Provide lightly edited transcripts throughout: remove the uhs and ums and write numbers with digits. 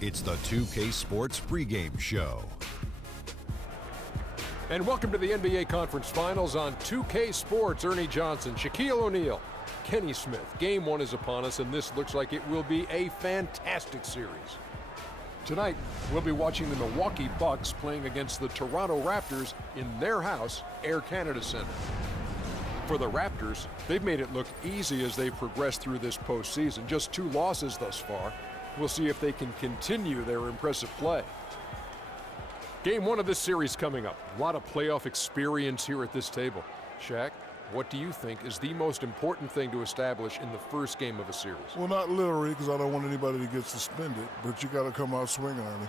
It's the 2K Sports pregame show. And welcome to the NBA Conference Finals on 2K Sports. Ernie Johnson, Shaquille O'Neal, Kenny Smith. Game one is upon us, and this looks like it will be a fantastic series. Tonight, we'll be watching the Milwaukee Bucks playing against the Toronto Raptors in their house, Air Canada Center. For the Raptors, they've made it look easy as they've progressed through this postseason. Just 2 losses thus far. We'll see if they can continue their impressive play. Game one of this series coming up. A lot of playoff experience here at this table. Shaq, what do you think is the most important thing to establish in the first game of a series? Well, not literally, because I don't want anybody to get suspended, but you got to come out swinging, Ernie.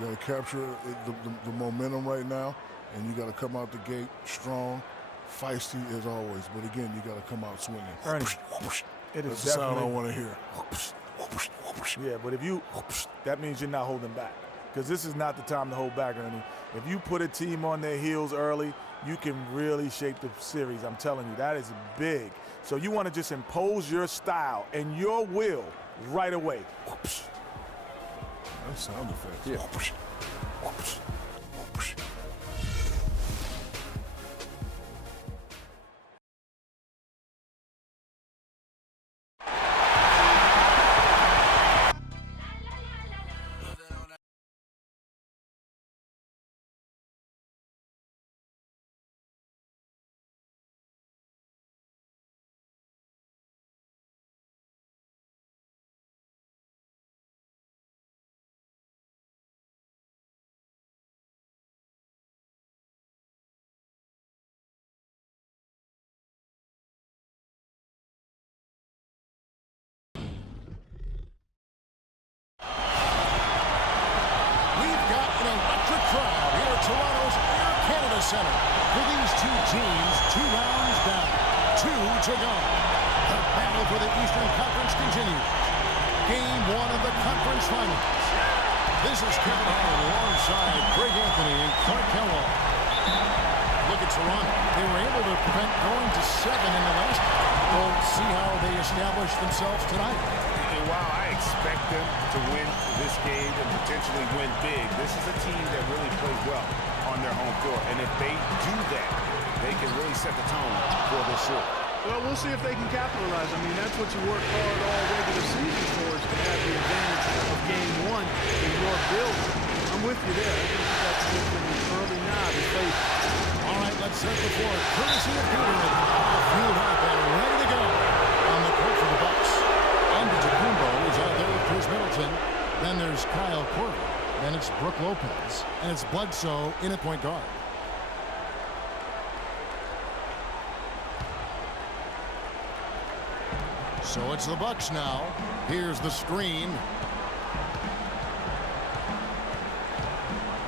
You got to capture the momentum right now, and you got to come out the gate strong, feisty as always. But again, you got to come out swinging. Ernie, it is That's the sound I want to hear. Yeah, but if you, that means you're not holding back. Because this is not the time to hold back, Ernie. If you put a team on their heels early, you can really shape the series. I'm telling you, that is big. So you want to just impose your style and your will right away. That's sound effects. Yeah. Toronto's Air Canada Center. For these two teams, 2 rounds down, 2 to go. The battle for the Eastern Conference continues. Game 1 of the conference finals. This is Kevin Howard alongside Greg Anthony and Clark Kellogg. Look at Toronto. They were able to prevent going to 7 in the last. We'll see how they establish themselves tonight. And while I expect them to win this game and potentially win big, this is a team that really plays well on their home court. And if they do that, they can really set the tone for this series. Well, we'll see if they can capitalize. I mean, that's what you work hard all regular season for, is to have the advantage of game 1 in your building. I'm with you there. I think you got to get them early now to face. All right, let's set the floor. Courtesy of Peter, all fueled up and ready to go on the court for the Bucks. Antetokounmpo is out there with Chris Middleton. Then there's Kyle Korver. Then it's Brook Lopez. And it's Bledsoe in at point guard. So it's the Bucks now. Here's the screen.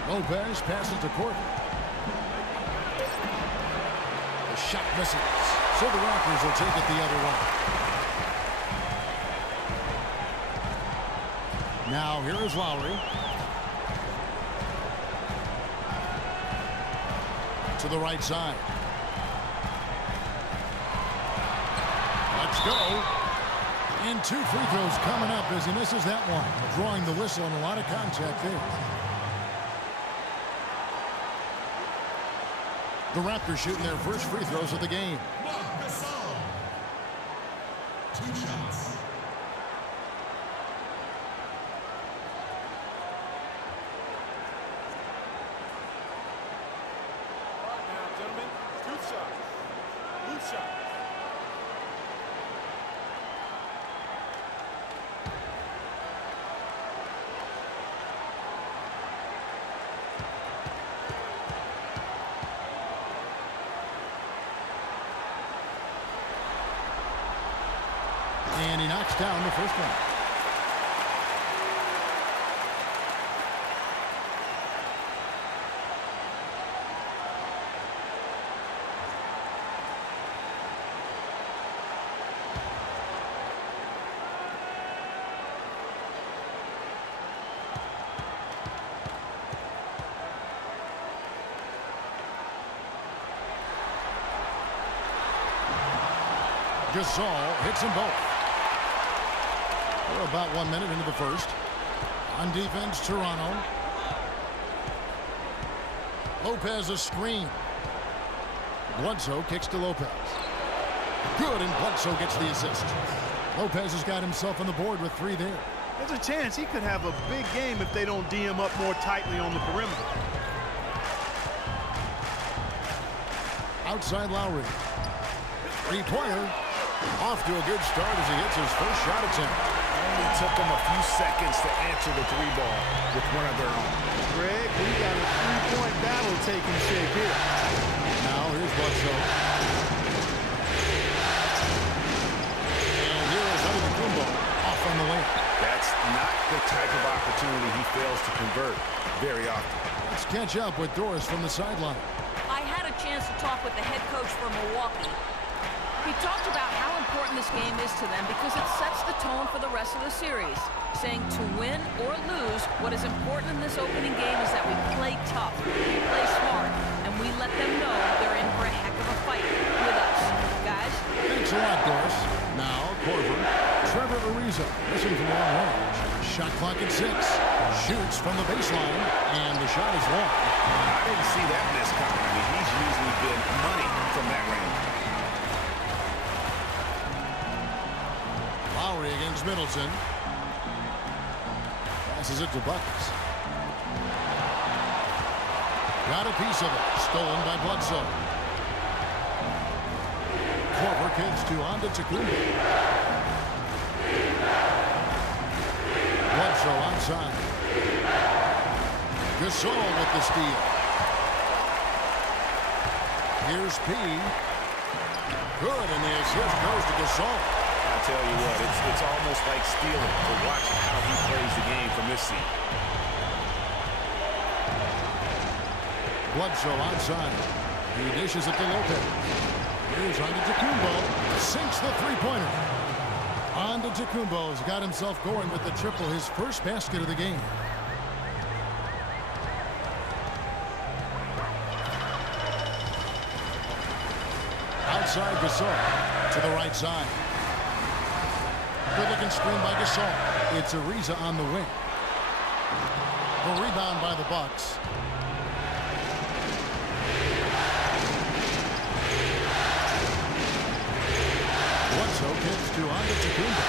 Lopez passes to Korver. The shot misses. So the Raptors will take it the other way. Now here is Lowry. To the right side. Let's go. And 2 free throws coming up as he misses that one. Drawing the whistle and a lot of contact there. The Raptors shooting their first free throws of the game. 2 shots. And he knocks down the first one. Gasol hits them both. We're about 1 minute into the first. On defense, Toronto. Lopez a screen. Bledsoe kicks to Lopez. Good, and Bledsoe gets the assist. Lopez has got himself on the board with 3 there. There's a chance he could have a big game if they don't D him up more tightly on the perimeter. Outside Lowry. 3-pointer. Off to a good start as he hits his first shot attempt. Only took them a few seconds to answer the 3-ball with one of their own. Greg, we got a 3-point battle taking shape here. Now here's Bledsoe. And here is Antetokounmpo off on the wing. That's not the type of opportunity he fails to convert very often. Let's catch up with Doris from the sideline. I had a chance to talk with the head coach for Milwaukee. He talked about how important this game is to them because it sets the tone for the rest of the series, saying to win or lose, what is important in this opening game is that we play tough, we play smart, and we let them know they're in for a heck of a fight with us. Guys? Thanks a lot, Doris. Now, Corver. Trevor Ariza, missing from long range. Shot clock at 6. Shoots from the baseline, and the shot is long. I didn't see that miss coming. I mean, he's usually been money from that range. Lowry against Middleton. Passes it to Buckets. Got a piece of it. Stolen by Bledsoe. Corver kicks to Antetokounmpo. Bledsoe outside. Gasol with the steal. Here's P. Good, and the assist goes to Gasol. I'll tell you what, it's almost like stealing to watch how he plays the game from this seat. Bledsoe outside. He dishes it to Lopez. Here's Antetokounmpo. Sinks the 3-pointer. Antetokounmpo's got himself going with the triple, his first basket of the game. Outside Gasol to the right side. Good-looking screen by Gasol. It's Ariza on the wing. The rebound by the Bucks. Bledsoe kicks to Antetokounmpo.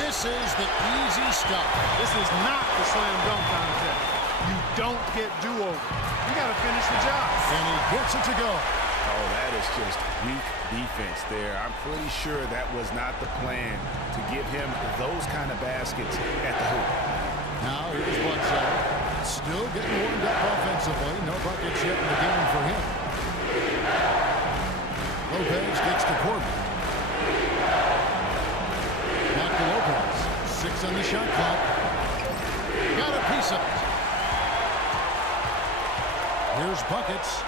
Misses the easy stuff. This is not the slam dunk contest. You don't get do-over. You got to finish the job. And he gets it to go. Oh, that is just weak defense there. I'm pretty sure that was not the plan to give him those kind of baskets at the hoop. Now here's Bledsoe. Still getting warmed up offensively. No buckets yet in the game for him. Lopez gets to Corbin. Back to Lopez. 6 on the shot clock. Got a piece of it. Here's Buckets.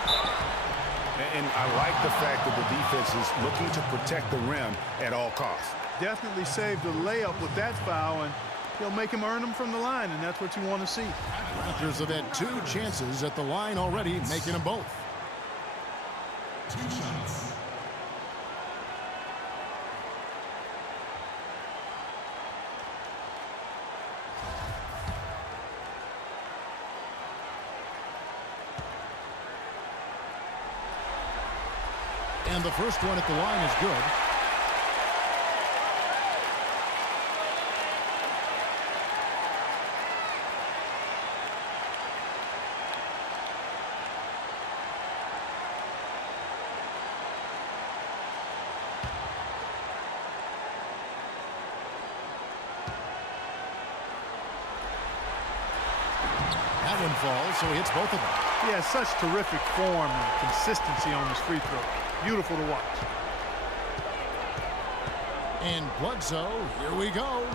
And I like the fact that the defense is looking to protect the rim at all costs. Definitely saved a layup with that foul, and he'll make him earn them from the line, and that's what you want to see. Raptors have had 2 chances at the line already, making them both. 2 shots. And the first one at the line is good. That one falls, so he hits both of them. He has such terrific form and consistency on his free throw. Beautiful to watch. And Bledsoe, here we go.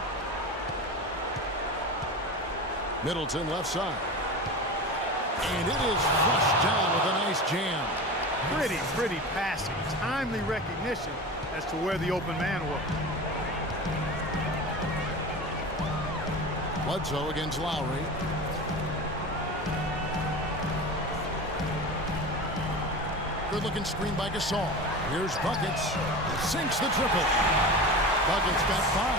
Middleton left side. And it is flushed down with a nice jam. Pretty passing. Timely recognition as to where the open man was. Bledsoe against Lowry. Good-looking screen by Gasol. Here's Buckets. Sinks the triple. Buckets got 5.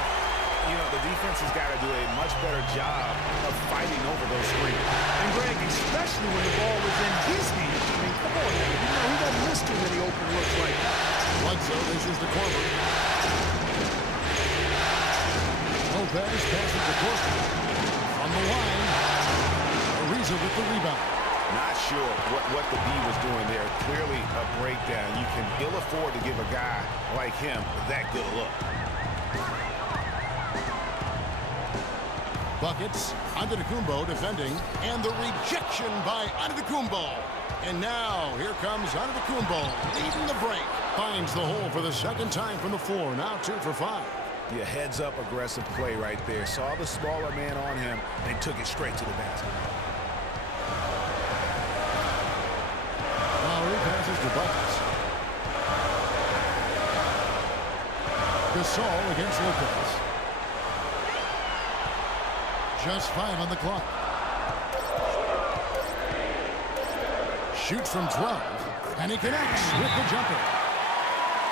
the defense has got to do a much better job of fighting over those screens. And Greg, especially when the ball is in his hands. I mean, come on now. You know, he doesn't miss too many open looks like that. Bledsoe dishes to Korver. Lopez passes to Korver. From the line, Ariza with the rebound. Not sure what the D was doing there. Clearly a breakdown. You can ill afford to give a guy like him that good a look. Buckets, Antetokounmpo defending, and the rejection by Antetokounmpo. And now, here comes Antetokounmpo, leading the break. Finds the hole for the second time from the floor, now 2 for 5. Yeah, heads-up aggressive play right there. Saw the smaller man on him and took it straight to the basket. Lowry passes to Buckets. Gasol against Lopez. Just 5 on the clock. Shoots from 12, and he connects with the jumper.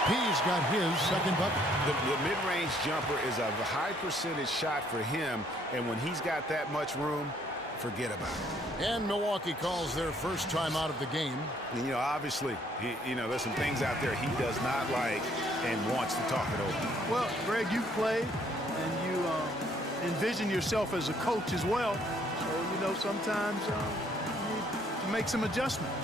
He's got his second bucket. The mid-range jumper is a high percentage shot for him, and when he's got that much room, forget about it. And Milwaukee calls their first time out of the game. And, you know, obviously, there's some things out there he does not like and wants to talk it over. Well, Greg, you played, and you envision yourself as a coach as well. So, sometimes you need to make some adjustments.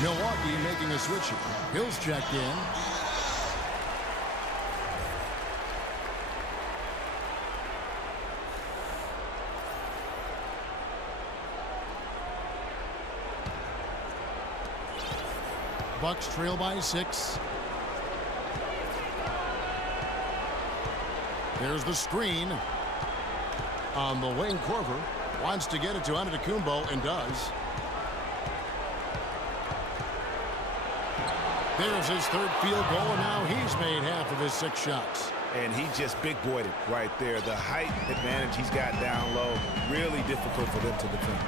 Milwaukee making a switch here. Hill's checked in. Bucks trail by 6. There's the screen. On the wing, Korver wants to get it to Antetokounmpo and does. There's his third field goal, and now he's made half of his 6 shots. And he just big-boyed it right there. The height advantage he's got down low, really difficult for them to defend.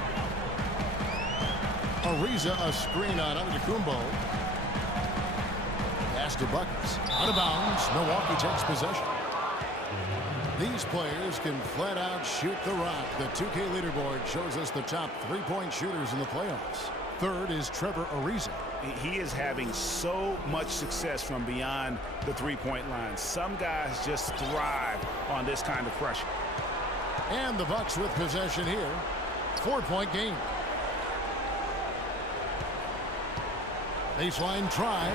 Ariza a screen on Antetokounmpo. Pass to Buckets. Out of bounds. Milwaukee takes possession. These players can flat out shoot the rock. The 2K leaderboard shows us the top 3-point shooters in the playoffs. Third is Trevor Ariza. He is having so much success from beyond the 3-point line. Some guys just thrive on this kind of pressure. And the Bucks with possession here. 4-point game. Baseline try.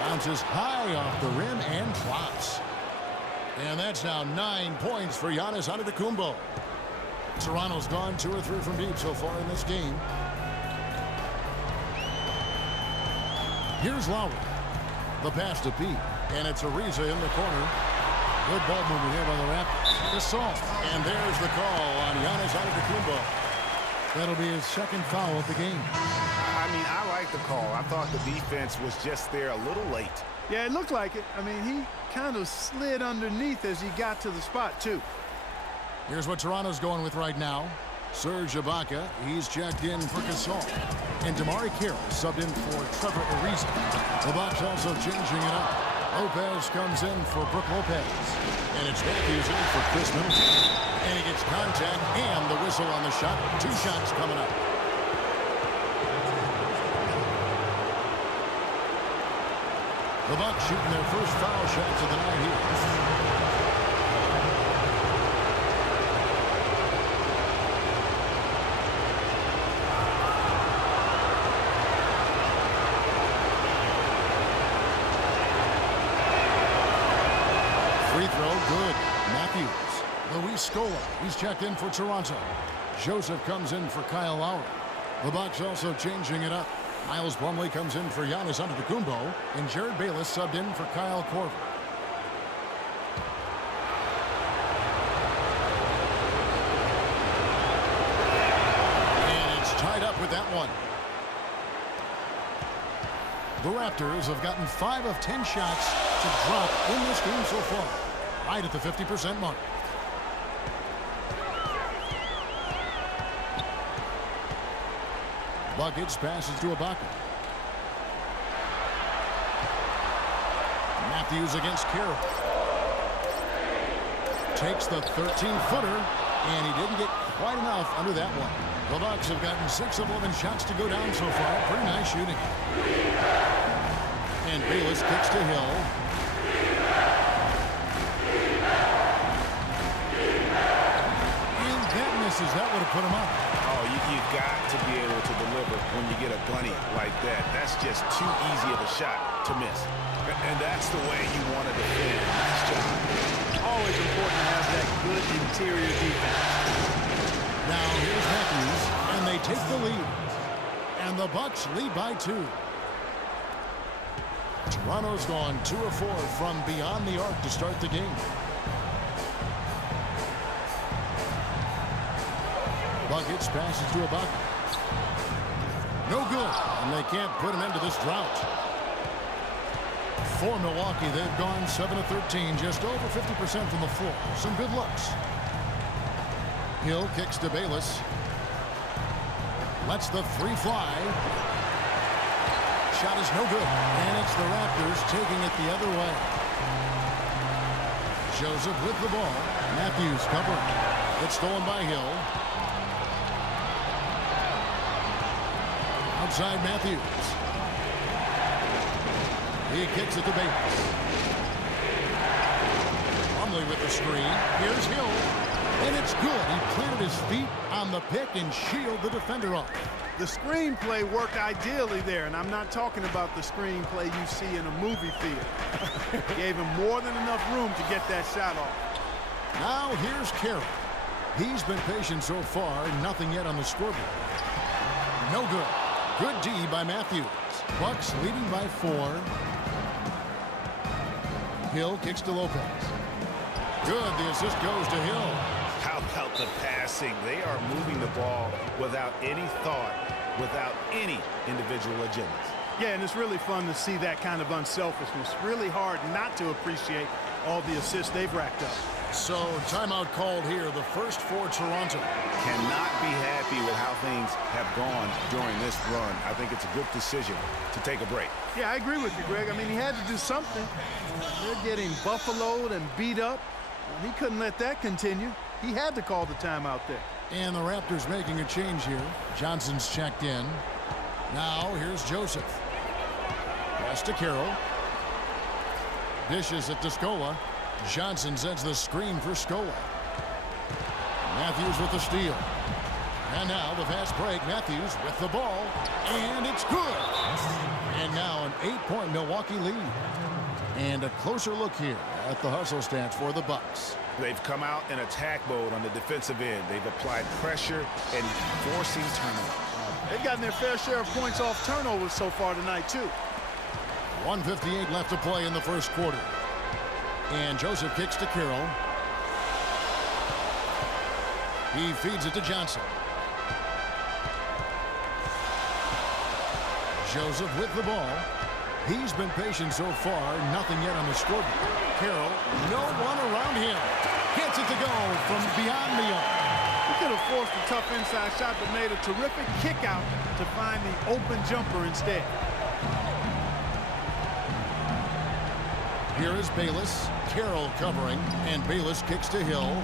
Bounces high off the rim and drops. And that's now 9 points for Giannis Antetokounmpo. Toronto's gone 2 or 3 from deep so far in this game. Here's Lowry. The pass to Pete. And it's Ariza in the corner. Good ball movement here by the Raptors. Assault. And there's the call on Giannis Antetokounmpo. That'll be his second foul of the game. I mean, I like the call. I thought the defense was just there a little late. Yeah, it looked like it. I mean, he kind of slid underneath as he got to the spot, too. Here's what Toronto's going with right now. Serge Ibaka, he's checked in for Gasol. And Damari Carroll subbed in for Trevor Ariza. The Bucks also changing it up. Lopez comes in for Brook Lopez. And it's Matthews in for Chris Middleton. And he gets contact and the whistle on the shot. 2 shots coming up. The Bucks shooting their first foul shots of the night here. Free throw, good. Matthews. Luis Scola He's checked in for Toronto. Joseph comes in for Kyle Lowry. The Bucks also changing it up. Miles Plumlee comes in for Giannis Antetokounmpo, and Jared Bayless subbed in for Kyle Korver. And it's tied up with that one. The Raptors have gotten 5 of 10 shots to drop in this game so far, right at the 50% mark. Buckets passes to Ibaka. Matthews against Carroll. Takes the 13-footer, and he didn't get quite enough under that one. The Bucks have gotten 6 of 11 shots to go down so far. Pretty nice shooting. And Bayless kicks to Hill. And that misses. That would have put him up. Oh, you've got to be able to deliver when you get a bunny like that. That's just too easy of a shot to miss. And that's the way you want to defend. Nice job. Always important to have that good interior defense. Now here's Matthews, and they take the lead. And the Bucks lead by 2. Toronto's gone 2 of 4 from beyond the arc to start the game. Buckets passes to Ibaka. No good, and they can't put an end to this drought. For Milwaukee, they've gone 7 of 13, just over 50% from the floor. Some good looks. Hill kicks to Bayless. Lets the 3 fly. Shot is no good, and it's the Raptors taking it the other way. Joseph with the ball. Matthews covering. It's stolen by Hill. Outside Matthews. He kicks it to Bayless. Plumlee with the screen. Here's Hill. And it's good. He planted his feet on the pick and shielded the defender off. The screenplay worked ideally there, and I'm not talking about the screenplay you see in a movie theater. Gave him more than enough room to get that shot off. Now here's Carroll. He's been patient so far, nothing yet on the scoreboard. No good. Good D by Matthews. Bucks leading by 4. Hill kicks to Lopez. Good, the assist goes to Hill. How about the passing? They are moving the ball without any thought, without any individual agendas. Yeah, and it's really fun to see that kind of unselfishness. Really hard not to appreciate all the assists they've racked up. So, timeout called here, the first for Toronto. Cannot be happy with how things have gone during this run. I think it's a good decision to take a break. Yeah, I agree with you, Greg. I mean, he had to do something. They're getting buffaloed and beat up. He couldn't let that continue. He had to call the timeout there. And the Raptors making a change here. Johnson's checked in. Now, here's Joseph. Pass to Carroll. Dishes it to Scola. Johnson sends the screen for Scola. Matthews with the steal. And now the fast break. Matthews with the ball. And it's good. And now an 8-point Milwaukee lead. And a closer look here at the hustle stats for the Bucks. They've come out in attack mode on the defensive end. They've applied pressure and forcing turnovers. They've gotten their fair share of points off turnovers so far tonight, too. 1:58 left to play in the first quarter. And Joseph kicks to Carroll. He feeds it to Johnson. Joseph with the ball. He's been patient so far. Nothing yet on the scoreboard. Carroll, no one around him. Gets it to go from beyond the arc. He could have forced a tough inside shot, but made a terrific kick out to find the open jumper instead. Here is Bayless. Carroll covering, and Bayless kicks to Hill.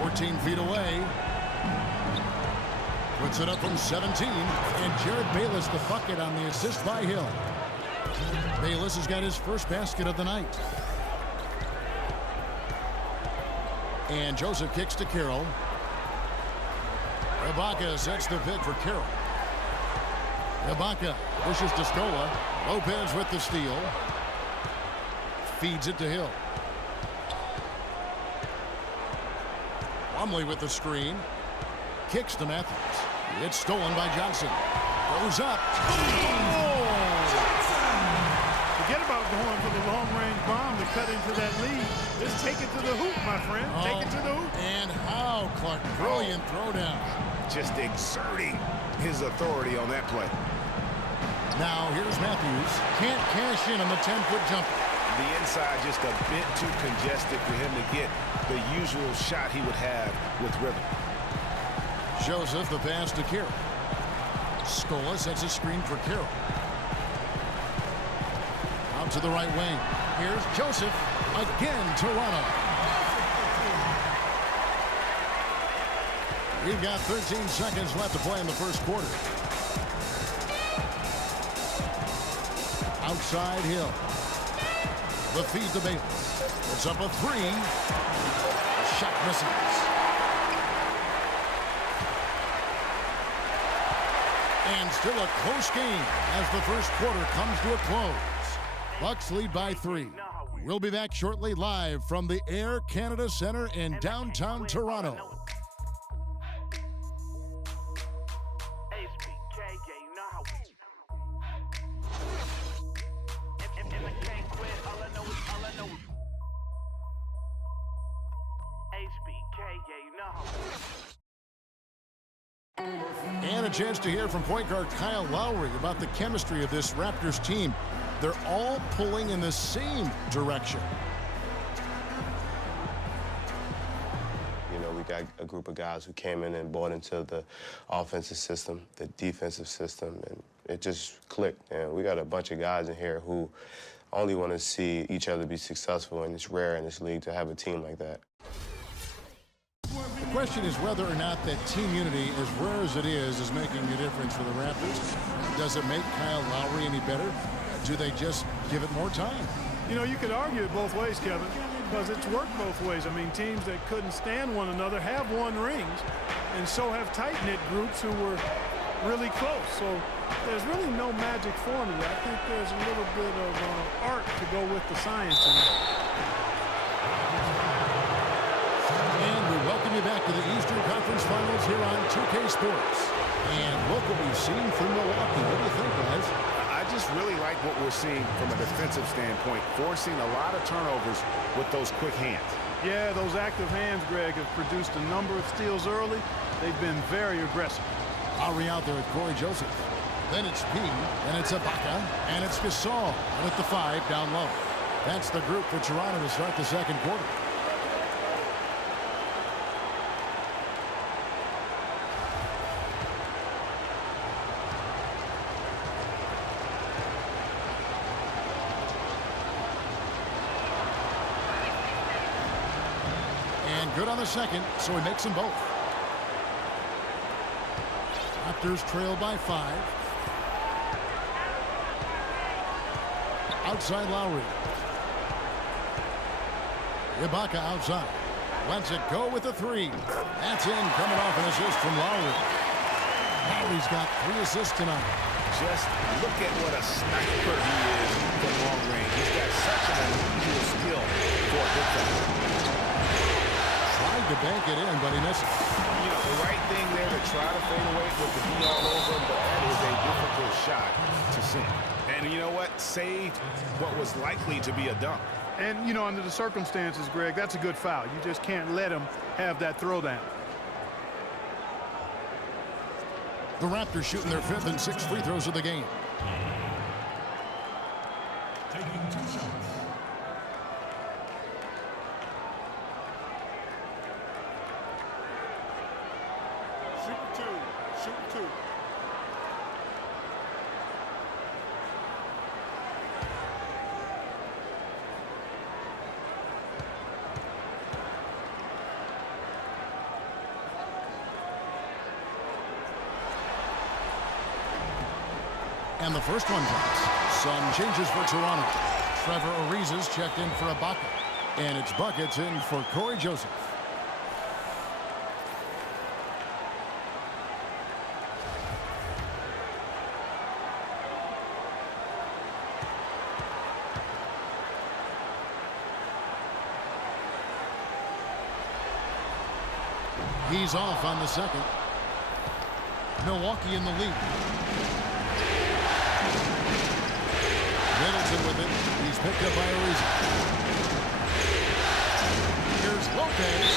14 feet away. Puts it up from 17, and Jared Bayless the bucket on the assist by Hill. Bayless has got his first basket of the night. And Joseph kicks to Carroll. Ibaka sets the pick for Carroll. Ibaka pushes to Scola. Lopez with the steal. Feeds it to Hill. Plumlee with the screen. Kicks to Matthews. It's stolen by Johnson. Goes up. Forget about going for the long-range bomb to cut into that lead. Just take it to the hoop, my friend. Take it to the hoop. And how, Clark? Brilliant throwdown. Just exerting his authority on that play. Now here's Matthews. Can't cash in on the 10-foot jumper. The inside just a bit too congested for him to get the usual shot he would have with rhythm. Joseph, the pass to Carroll. Scola sets a screen for Carroll. Out to the right wing. Here's Joseph. Again, Toronto. We've got 13 seconds left to play in the first quarter. Outside Hill. The feed to Bayless. It's up a three. Shot misses. And still a close game as the first quarter comes to a close. Bucks lead by 3. We'll be back shortly live from the Air Canada Center in downtown Toronto. And a chance to hear from point guard Kyle Lowry about the chemistry of this Raptors team. They're all pulling in the same direction. You know, we got a group of guys who came in and bought into the offensive system, the defensive system, and it just clicked. And we got a bunch of guys in here who only want to see each other be successful, and it's rare in this league to have a team like that. The question is whether or not that team unity, as rare as it is making a difference for the Raptors. Does it make Kyle Lowry any better? Do they just give it more time? You know, you could argue it both ways, Kevin, because it's worked both ways. I mean, teams that couldn't stand one another have won rings, and so have tight-knit groups who were really close. So there's really no magic formula. I think there's a little bit of art to go with the science in that. And we welcome you back to the Eastern Conference Finals here on 2K Sports. And look what we've seen from Milwaukee. What do you think, guys? I just really like what we're seeing from a defensive standpoint, forcing a lot of turnovers with those quick hands. Yeah, those active hands, Greg, have produced a number of steals early. They've been very aggressive. Lowry out there with Corey Joseph. Then it's P, and it's Ibaka, and it's Gasol with the 5 down low. That's the group for Toronto to start the second quarter. Good on the second, so he makes them both. Raptors trail by 5. Outside Lowry. Ibaka outside. Lets it go with the 3. That's in, coming off an assist from Lowry. Lowry's got 3 assists tonight. Just look at what a sniper he is from long range. He's got such an unusual skill for a good player. Tried to bank it in, but he misses. You know, the right thing there to try to fade away with the D all over him, but that is a difficult shot to sink. And you know what? Saved what was likely to be a dunk. And, you know, under the circumstances, Greg, that's a good foul. You just can't let him have that throwdown. The Raptors shooting their 5th and 6th free throws of the game. Taking 2 shots. And the first one drops. Some changes for Toronto. Trevor Ariza's checked in for Ibaka. And it's buckets in for Corey Joseph. He's off on the second. Milwaukee in the lead. Middleton with it. He's picked up by Ariza. Here's Lopez.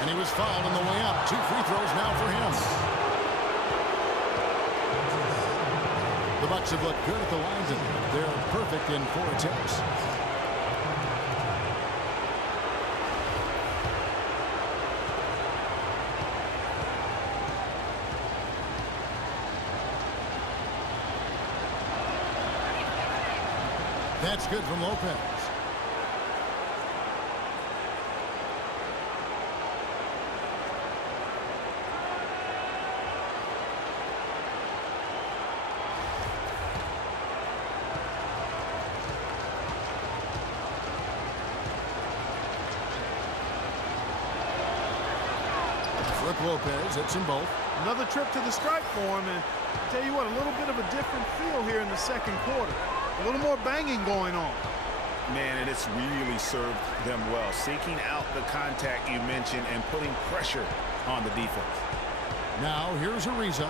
And he was fouled on the way up. 2 free throws now for him. The Bucks have looked good at the line tonight. They're perfect in 4 attempts. That's good from Lopez. Lopez hits them both. Another trip to the stripe for him, and I'll tell you what, a little bit of a different feel here in the second quarter. A little more banging going on. Man, and it's really served them well. Seeking out the contact you mentioned and putting pressure on the defense. Now here's Ariza.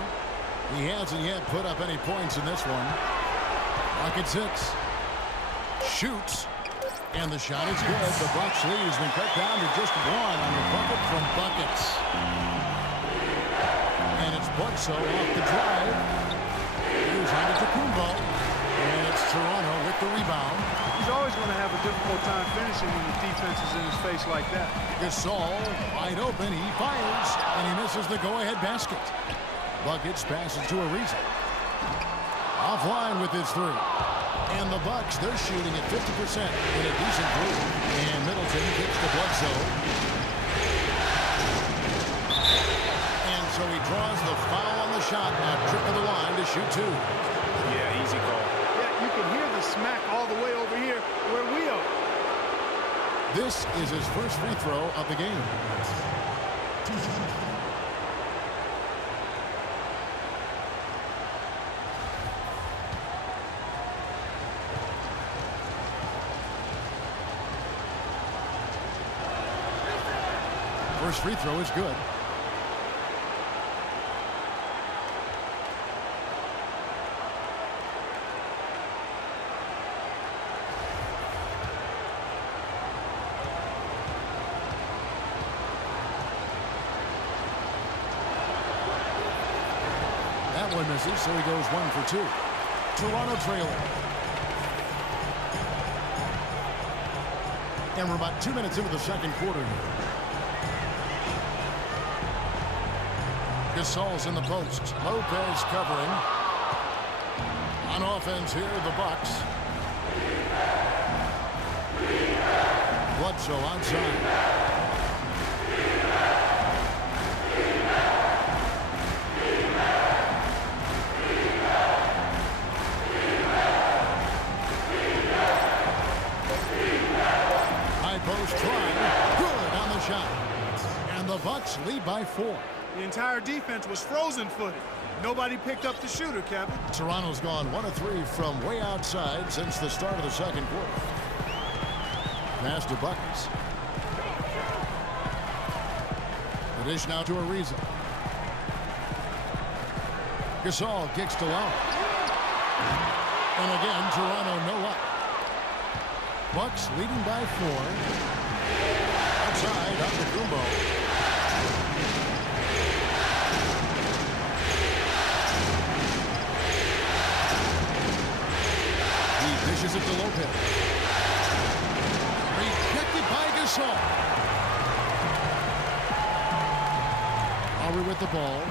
He hasn't yet put up any points in this one. Rocket 6. Shoots. And the shot is good. The Bucks lead has been cut down to just 1 on the bucket from buckets. And it's Bledsoe off the drive. Here's Antetokounmpo. And it's Toronto with the rebound. He's always going to have a difficult time finishing when the defense is in his face like that. Gasol wide open. He fires. And he misses the go-ahead basket. Buckets passes to Ariza. Offline with his 3. And the Bucks, they're shooting at 50% in a decent group. And Middleton kicks to Bledsoe. And so he draws the foul on the shot. A trip to the line to shoot 2. Yeah, easy call. Yeah, you can hear the smack all the way over here where we are. This is his first free throw of the game. First free throw is good. That one misses, so he goes 1 for 2. Toronto trailing. And we're about 2 minutes into the second quarter here. Gasol's in the post. Lopez covering. On offense here, the Bucks. Bledsoe outside. High post try. Good on the shot. And the Bucks lead by 4. The entire defense was frozen-footed. Nobody picked up the shooter, Kevin. Toronto's gone 1 of 3 from way outside since the start of the second quarter. Pass to Buckets. The dish now to Ariza. Gasol kicks to Lowry. And again, Toronto no luck. Bucks leading by 4. Outside, Antetokounmpo. Dishes it to Lopez. Rejected by Gasol. Lowry with the ball.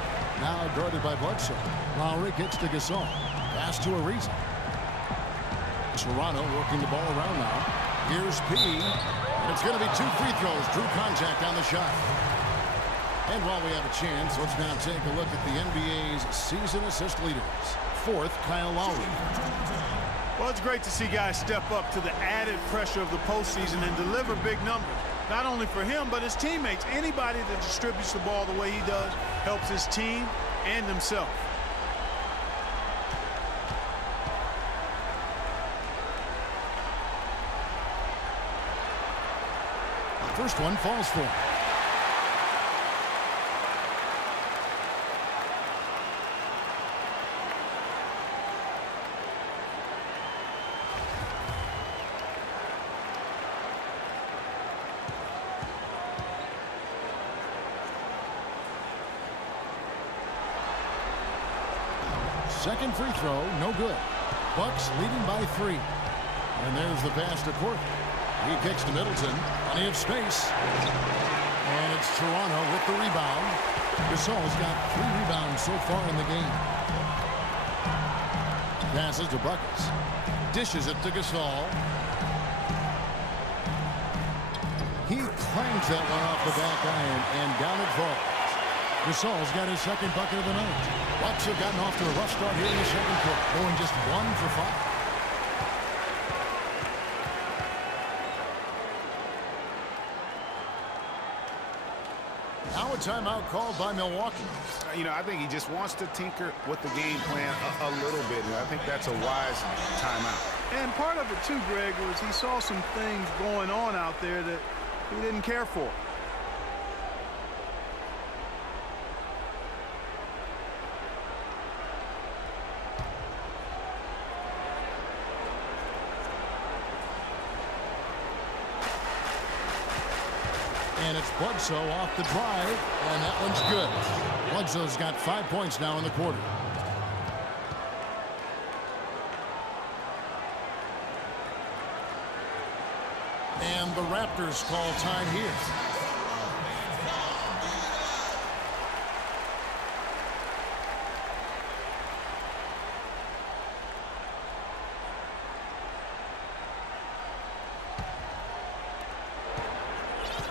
Now guarded by Bledsoe. Lowry gets to Gasol. Pass to Ariza. Toronto working the ball around now. Here's P. And it's going to be 2 free throws. Drew contact on the shot. And while we have a chance, let's now take a look at the NBA's season assist leaders. 4th, Kyle Lowry. Well, it's great to see guys step up to the added pressure of the postseason and deliver big numbers. Not only for him, but his teammates. Anybody that distributes the ball the way he does helps his team and himself. First one falls for him. second free throw, no good. Bucks leading by 3. And there's the pass to Court. He kicks to Middleton. Plenty of space. And it's Toronto with the rebound. Gasol's got 3 rebounds so far in the game. Passes to Buckets. Dishes it to Gasol. He clanks that one off the back iron, and down it falls. Gasol's got his second bucket of the night. Bucks have gotten off to a rough start here in the second quarter, going just 1 for 5. Now a timeout called by Milwaukee. You know, I think he just wants to tinker with the game plan a little bit, and I think that's a wise timeout. And part of it, too, Greg, was he saw some things going on out there that he didn't care for. And it's Bledsoe off the drive, and that one's good. Bledsoe's got 5 points now in the quarter. And the Raptors call time here.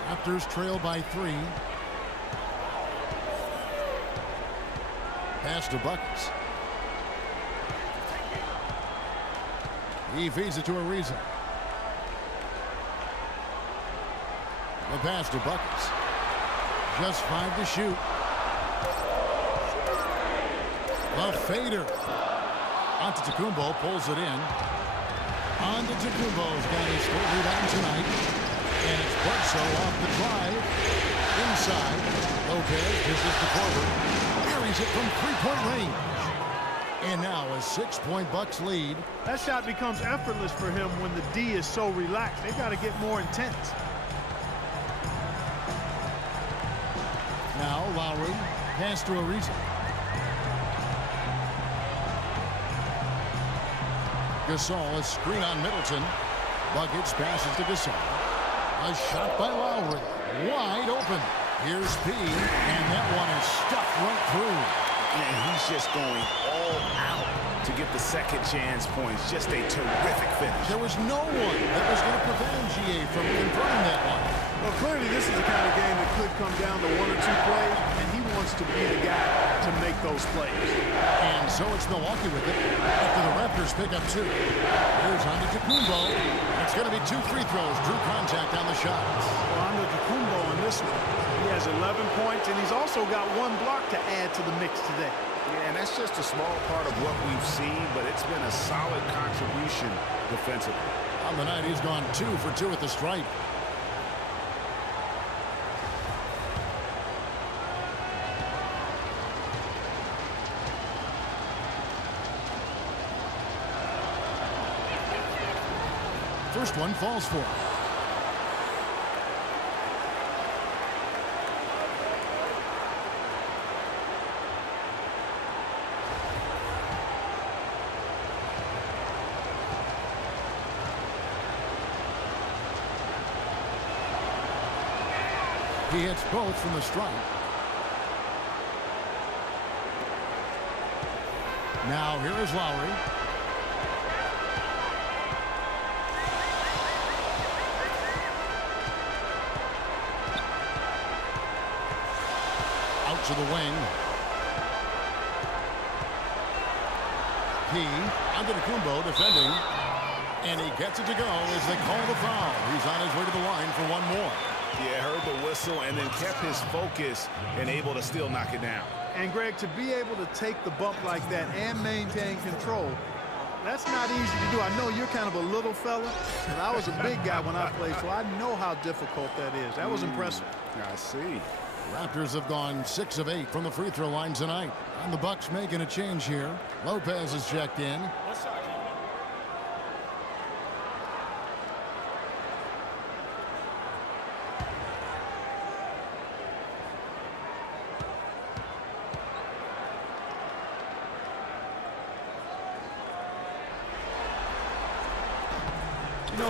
Raptors trail by 3. Pass to Buckets. He feeds it to Ariza. The pass to Buckets. Just 5 to shoot. The fader. Antetokounmpo pulls it in. Antetokounmpo's got his 4th rebound tonight. And it's Bledsoe off the drive. Inside. Lopez dishes to Korver. Carries it from 3-point range. And now a 6-point Bucks lead. That shot becomes effortless for him when the D is so relaxed. They've got to get more intense. Now Lowry. Pass to Ariza. Gasol, a screen on Middleton. Buckets passes to Gasol. A shot by Lowry. Wide open. Here's P. And that one is stuffed right through. And he's just going all out to get the second chance points. Just a terrific finish. There was no one that was going to prevent MGA from converting that one. Well, clearly this is the kind of game that could come down to 1 or 2 plays, and he wants to be the guy to make those plays. And so it's Milwaukee with it after the Raptors pick up 2. Here's Antetokounmpo. It's going to be 2 free throws. Drew contact on the shots. Well, Antetokounmpo in this one, he has 11 points, and he's also got 1 block to add to the mix today. Yeah, and that's just a small part of what we've seen, but it's been a solid contribution defensively. On the night, he's gone 2 for 2 at the stripe. First one falls for him. He hits both from the stripe. Now here is Lowry. Out to the wing. P. Antetokounmpo defending. And he gets it to go as they call the foul. He's on his way to the line for 1 more. Yeah, heard the whistle and then kept his focus and able to still knock it down. And, Greg, to be able to take the bump like that and maintain control, that's not easy to do. I know you're kind of a little fella, and I was a big guy when I played, so I know how difficult that is. That was impressive. I see. Raptors have gone 6 of 8 from the free throw line tonight. And the Bucks making a change here. Lopez is checked in.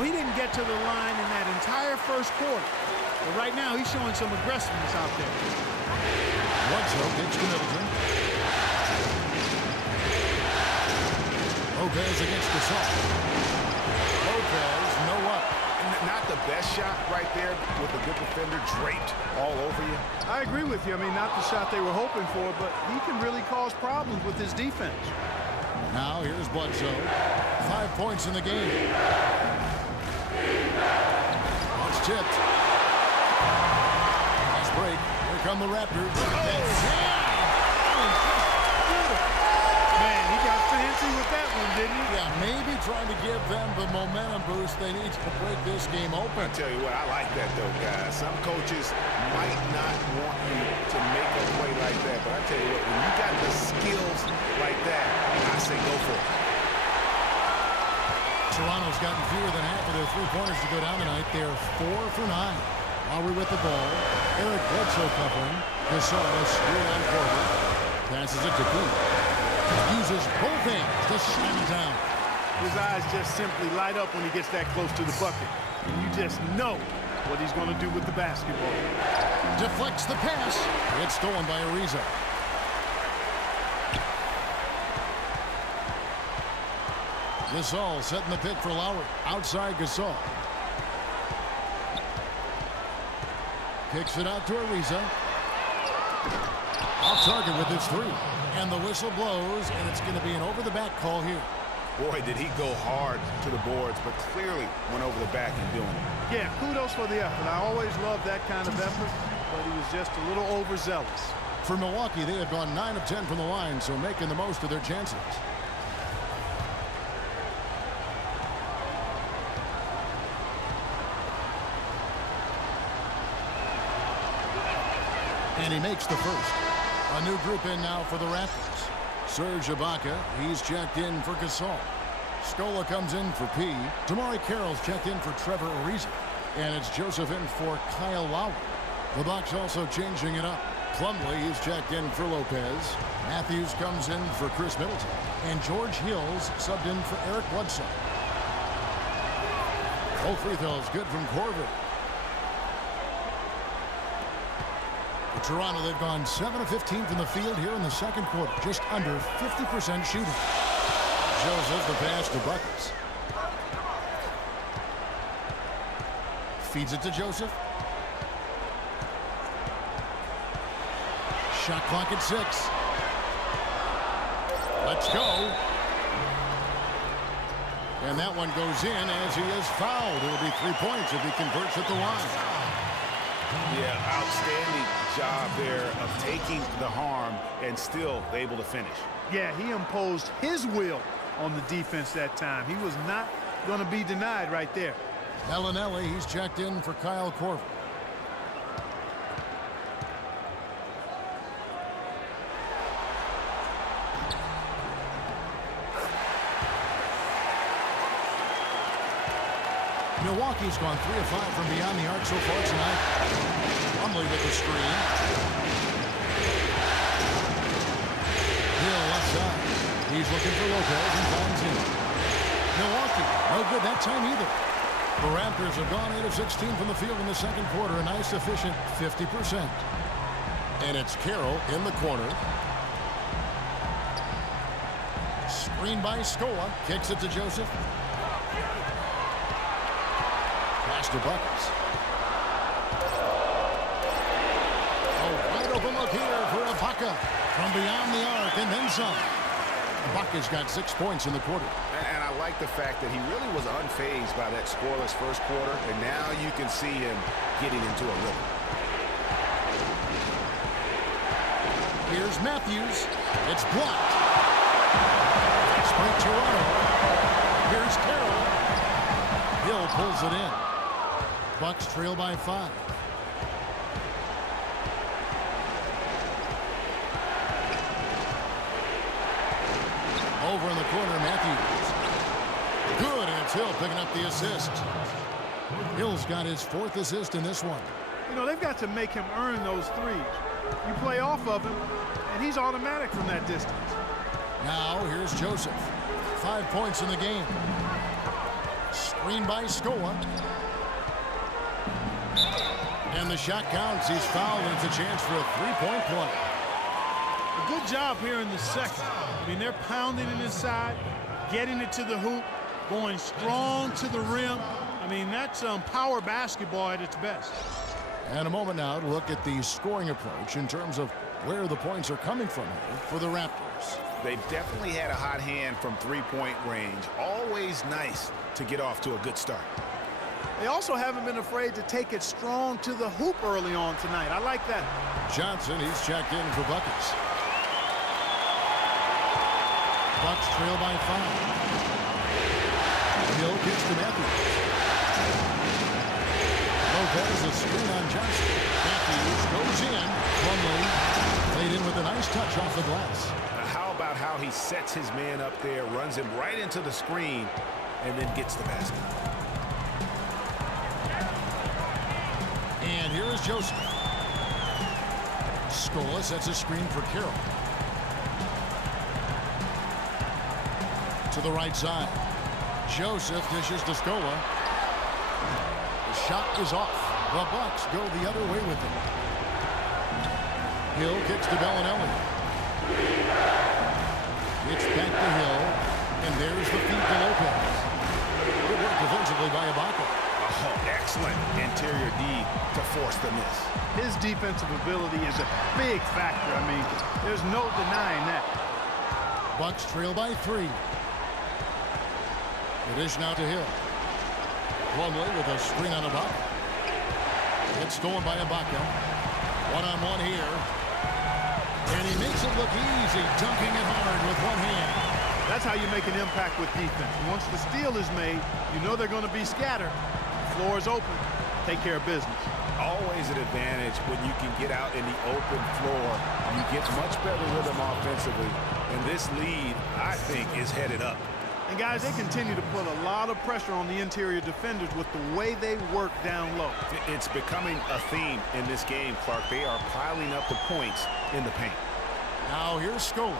he didn't get to the line in that entire first quarter. But right now, he's showing some aggressiveness out there. Bledsoe gets to Middleton. Lopez against Gasol. Lopez, no up. Not the best shot right there with a good defender draped all over you. I agree with you. I mean, not the shot they were hoping for, but he can really cause problems with his defense. Now here's Bledsoe. 5 points in the game. It's tipped. Nice break. Here come the Raptors. Man, he got fancy with that one, didn't he? Yeah, maybe trying to give them the momentum boost they need to break this game open. I tell you what, I like that though, guys. Some coaches might not want you to make a play like that, but I tell you what, when you got the skills like that, I say go for it. Toronto's gotten fewer than half of their three-pointers to go down tonight. They're 4 for 9. Lowry with the ball. Eric Bledsoe covering. Gasol screwed on Korver. Passes it to Pete. Uses both hands to slam it down. His eyes just simply light up when he gets that close to the bucket. And you just know what he's going to do with the basketball. Deflects the pass. It's stolen by Ariza. Gasol setting the pick for Lowry. Outside Gasol. Kicks it out to Ariza. Off target with his three. And the whistle blows, and it's going to be an over-the-back call here. Boy, did he go hard to the boards, but clearly went over the back in doing it. Yeah, kudos for the effort. I always love that kind of effort, but he was just a little overzealous. For Milwaukee, they have gone 9 of 10 from the line, so making the most of their chances. And he makes the first. A new group in now for the Raptors. Serge Ibaka, he's checked in for Gasol. Scola comes in for P. Damari Carroll's checked in for Trevor Ariza. And it's Joseph in for Kyle Lowry. The Bucks also changing it up. Plumlee, he's checked in for Lopez. Matthews comes in for Chris Middleton. And George Hill's subbed in for Eric Bledsoe. Both free throws good from Korver. For Toronto, they've gone 7 of 15 from the field here in the second quarter. Just under 50% shooting. Joseph the pass to Buckets. Feeds it to Joseph. Shot clock at 6. Let's go. And that one goes in as he is fouled. It'll be 3 points if he converts at the line. Yeah, outstanding job there of taking the harm and still able to finish. Yeah, he imposed his will on the defense that time. He was not going to be denied right there. Bellinelli, he's checked in for Kyle Korver. Milwaukee's gone 3 of 5 from beyond the arc so far tonight. Plumlee with the screen. Hill left side. He's looking for Lopez and finds him. Milwaukee, no good that time either. The Raptors have gone 8 of 16 from the field in the second quarter. A nice efficient 50%. And it's Carroll in the corner. Screen by Scola. Kicks it to Joseph. Pass to Buckets. A wide open look here for Ibaka from beyond the arc and then some. Ibaka's got 6 points in the quarter. And I like the fact that he really was unfazed by that scoreless first quarter, and now you can see him getting into a rhythm. Here's Matthews. It's blocked. Fast break Toronto. Here's Carroll. Hill pulls it in. Bucks trail by 5. Over in the corner, Matthews. Good, and it's Hill picking up the assist. Hill's got his 4th assist in this one. You know, they've got to make him earn those threes. You play off of him, and he's automatic from that distance. Now, here's Joseph. 5 points in the game. Screen by Scola. And the shot counts. He's fouled, and it's a chance for a three-point play. A good job here in the second. I mean, they're pounding it inside, getting it to the hoop, going strong to the rim. I mean, that's power basketball at its best. And a moment now to look at the scoring approach in terms of where the points are coming from here for the Raptors. They've definitely had a hot hand from three-point range. Always nice to get off to a good start. They also haven't been afraid to take it strong to the hoop early on tonight. I like that. Johnson, he's checked in for buckets. Bucks trail by 5. Hill gets to Matthews. Lopez, a screen on Johnson. Matthews goes in. Plumlee laid in with a nice touch off the glass. How about how he sets his man up there, runs him right into the screen, and then gets the basket. And here is Joseph. Scola sets a screen for Carroll. To the right side. Joseph dishes to Scola. The shot is off. The Bucks go the other way with it. Hill kicks to Bellinelli. It's back to Hill. And there's the feed to Lopez. Good work defensively by Ibaka. Oh, excellent interior D to force the miss. His defensive ability is a big factor. I mean, there's no denying that. Bucks trail by 3. The dish now to Hill. Plumlee with a screen on Ibaka. It's stolen by Ibaka. One-on-one here. And he makes it look easy, dunking it hard with one hand. That's how you make an impact with defense. Once the steal is made, you know they're going to be scattered. Floor is open. Take care of business. Always an advantage when you can get out in the open floor. You get much better rhythm offensively. And this lead, I think, is headed up. And guys, they continue to put a lot of pressure on the interior defenders with the way they work down low. It's becoming a theme in this game, Clark. They are piling up the points in the paint. Now here's Scola.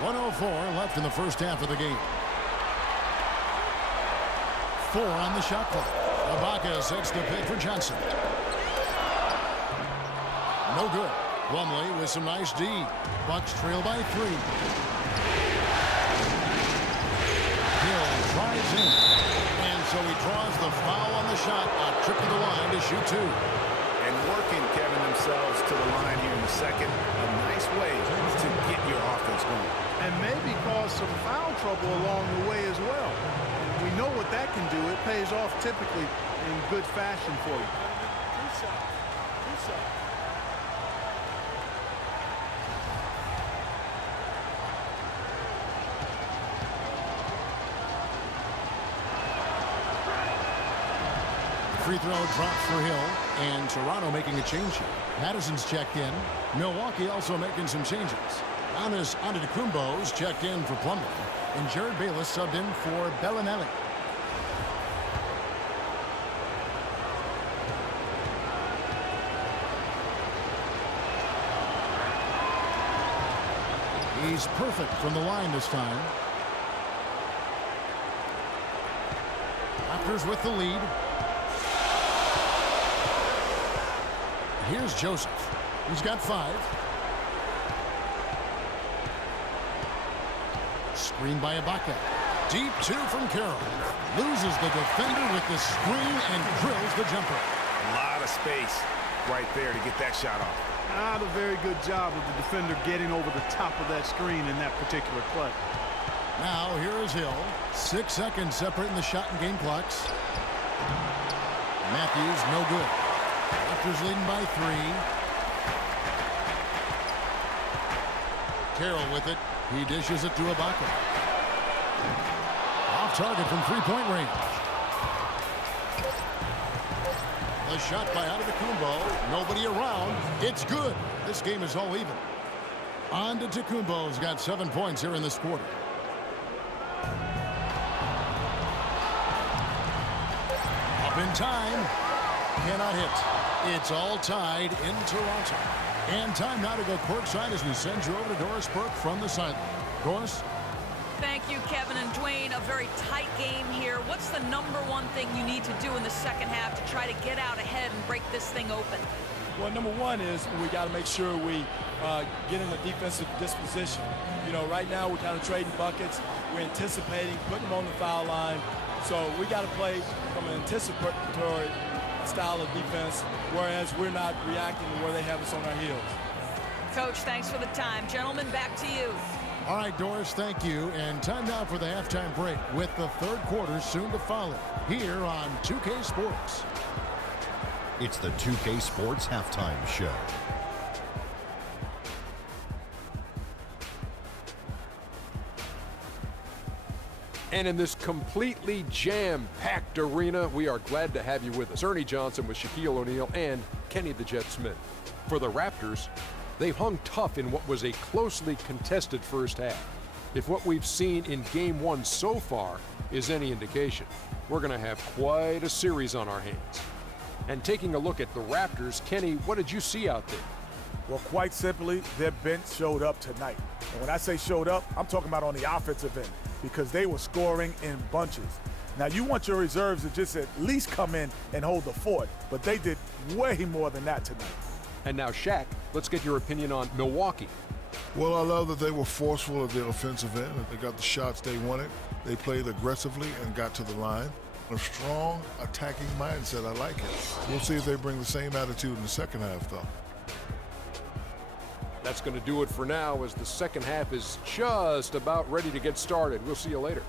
1:04 left in the first half of the game. 4 on the shot clock. Ibaka sets the pick for Johnson. No good. Plumlee with some nice D. Bucks trail by 3. Hill drives in. And so he draws the foul on the shot. A trip to the line to shoot 2. And working, Kevin, themselves to the line here in the second. A nice way to get your offense going. And maybe cause some foul trouble along the way as well. We know what that can do. It pays off typically in good fashion for you. Free throw drops for Hill, and Toronto making a change here. Madison's checked in. Milwaukee also making some changes. Giannis Antetokounmpo's checked in for Plumlee, and Jared Bayless subbed in for Bellinelli. He's perfect from the line this time. Raptors with the lead. Here's Joseph. He's got 5. Screen by Ibaka. Deep 2 from Carroll. Loses the defender with the screen and drills the jumper. A lot of space right there to get that shot off. Not a very good job of the defender getting over the top of that screen in that particular play. Now here is Hill. 6 seconds separating the shot and game clocks. Matthews no good. Raptors leading by 3. Carroll with it. He dishes it to Ibaka. Off target from three-point range. The shot by Antetokounmpo. Nobody around. It's good. This game is all even. Antetokounmpo's got 7 points here in this quarter. Up in time. Cannot hit. It's all tied in Toronto. And time now to go courtside as we send you over to Doris Burke from the sideline. Doris? Thank you, Kevin and Dwayne. A very tight game here. What's the #1 thing you need to do in the second half to try to get out ahead and break this thing open? Well, #1 is we got to make sure we get in a defensive disposition. You know, right now we're kind of trading buckets. We're anticipating, putting them on the foul line. So we got to play from an anticipatory style of defense, whereas we're not reacting to where they have us on our heels. Coach, thanks for the time. Gentlemen, back to you. All right, Doris, thank you. And time now for the halftime break with the third quarter soon to follow here on 2K Sports. It's the 2K Sports Halftime Show. And in this completely jam-packed arena, we are glad to have you with us. Ernie Johnson with Shaquille O'Neal and Kenny the Jet Smith. For the Raptors, they've hung tough in what was a closely contested first half. If what we've seen in Game 1 so far is any indication, we're going to have quite a series on our hands. And taking a look at the Raptors, Kenny, what did you see out there? Well, quite simply, their bench showed up tonight. And when I say showed up, I'm talking about on the offensive end, because they were scoring in bunches. Now, you want your reserves to just at least come in and hold the fort, but they did way more than that tonight. And now, Shaq, let's get your opinion on Milwaukee. Well, I love that they were forceful at their offensive end. They got the shots they wanted. They played aggressively and got to the line. A strong attacking mindset. I like it. We'll see if they bring the same attitude in the second half, though. That's going to do it for now, as the second half is just about ready to get started. We'll see you later.